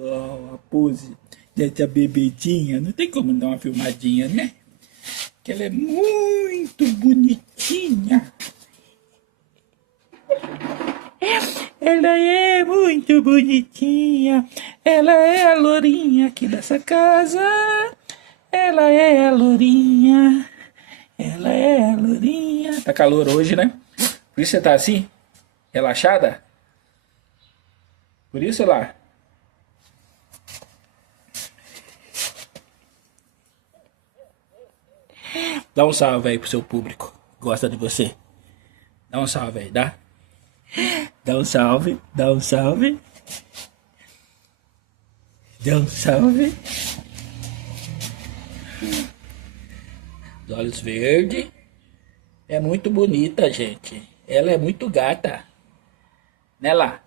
Ó, a pose dessa bebedinha. Não tem como dar uma filmadinha, né? Que ela é muito bonitinha. Ela é muito bonitinha. Ela é a lourinha aqui dessa casa. Ela é a lourinha. Ela é a lourinha. Tá calor hoje, né? Por isso você tá assim? Relaxada? Por isso lá. Dá um salve aí pro seu público. Gosta de você. Dá um salve aí, dá? Dá um salve, dá um salve. Dá um salve. Os olhos verdes. É muito bonita, gente. Ela é muito gata. Né lá?